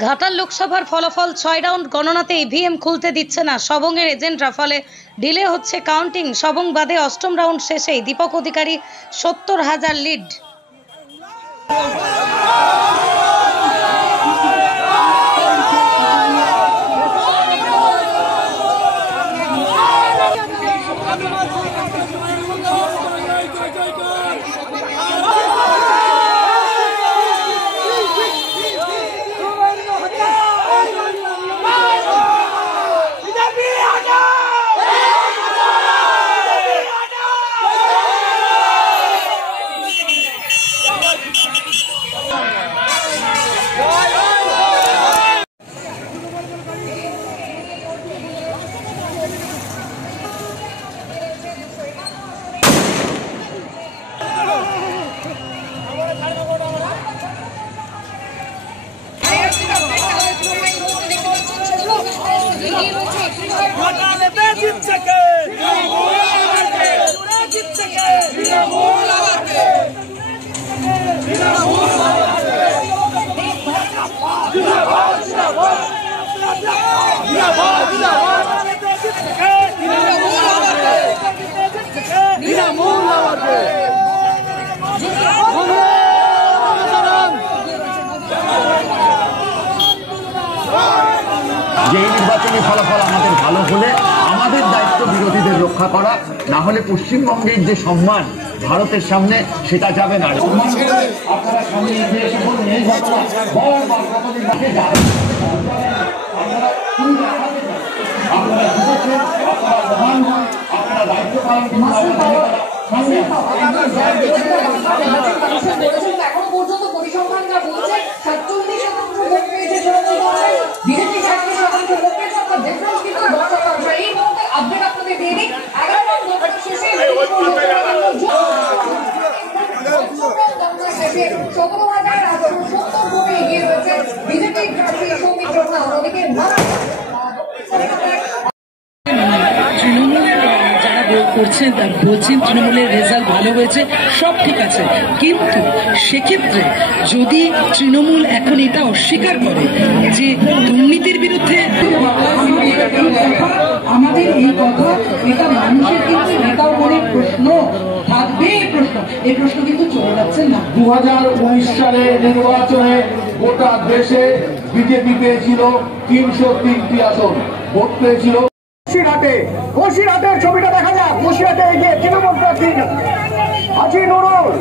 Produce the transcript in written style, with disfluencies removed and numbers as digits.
ঘাটাল লোকসভার ফলাফল ৬ round গণনাতে EVM খুলতে দিচ্ছে না সবংয়ের এজেন্টরা, ফলে ডিলে হচ্ছে কাউন্টিং। সবং বাদে অষ্টম রাউন্ড শেষেই দীপক অধিকারী ৭০,০০০ লিড। যে নির্বাচনী ফলাফল আমাদের ভালো হলে আমাদের দায়িত্ব বিরোধীদের রক্ষা করা, না হলে পশ্চিমবঙ্গের যে সম্মান ভারতের সামনে সেটা যাবে না। এখন পর্যন্ত পরিসংখ্যান যা বলছে 47% ভোট পেয়েছে বিজেপি 40% ভোট পেয়েছে, আপনার ডিফারেন্স কিন্তু 10%। এই মুহূর্তে আপডেট আপনাদের দিয়ে দিই, 11 রাউন্ড ভোটের শেষে 17,870 ভোটে এগিয়ে রয়েছে বিজেপি প্রার্থী সৌমিত্র খান। ওদিকে করছেন তার বলছেন তৃণমূলের রেজাল্ট ভালো হয়েছে, সব ঠিক আছে, কিন্তু সেক্ষেত্রে যদি তৃণমূল এখন এটা অস্বীকার করে যে দুর্নীতির বিরুদ্ধে আমাদের এই কথা, এটা মানুষের কিন্তু নেতাও অনেক প্রশ্ন থাকবে। এই প্রশ্ন কিন্তু চলে যাচ্ছে না। 2019 সালে নির্বাচনে গোটা দেশে বিজেপি পেয়েছিল 303টি আসন, ভোট পেয়েছিল বসিরহাটের ছবিটা দেখা যাক। বসিরহাটে এগিয়ে তৃণমূল প্রার্থী হাজি নুরুল।